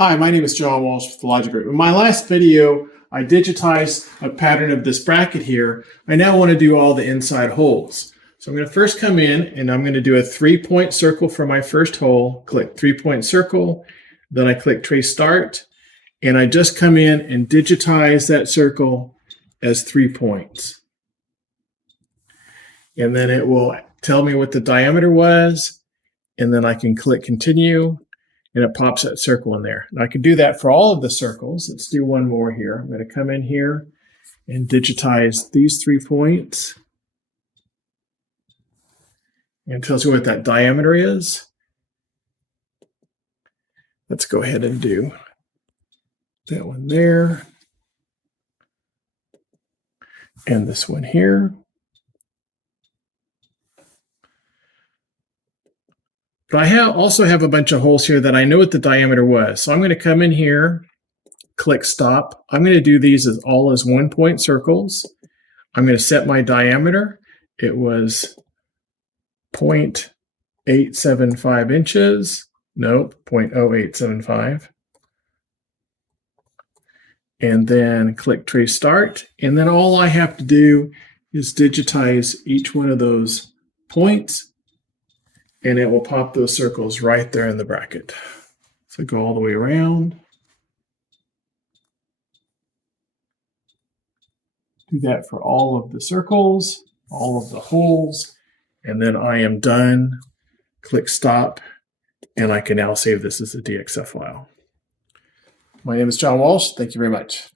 Hi, my name is John Walsh with the Logic Group. In my last video, I digitized a pattern of this bracket here. I now want to do all the inside holes. So I'm going to first come in and I'm going to do a 3-point circle for my first hole, click 3-point circle, then I click trace start, and I just come in and digitize that circle as 3 points. And then it will tell me what the diameter was, and then I can click continue, and it pops that circle in there. And I can do that for all of the circles. Let's do one more here. I'm going to come in here and digitize these 3 points. And it tells you what that diameter is. Let's go ahead and do that one there. And this one here. But I also have a bunch of holes here that I know what the diameter was. So I'm going to come in here, click stop. I'm going to do these as all as 1-point circles. I'm going to set my diameter. It was 0.875 inches. Nope, 0.0875. And then click trace start. And then all I have to do is digitize each one of those points, and it will pop those circles right there in the bracket. So go all the way around. Do that for all of the circles, all of the holes, and then I am done. Click stop, and I can now save this as a DXF file. My name is John Walsh. Thank you very much.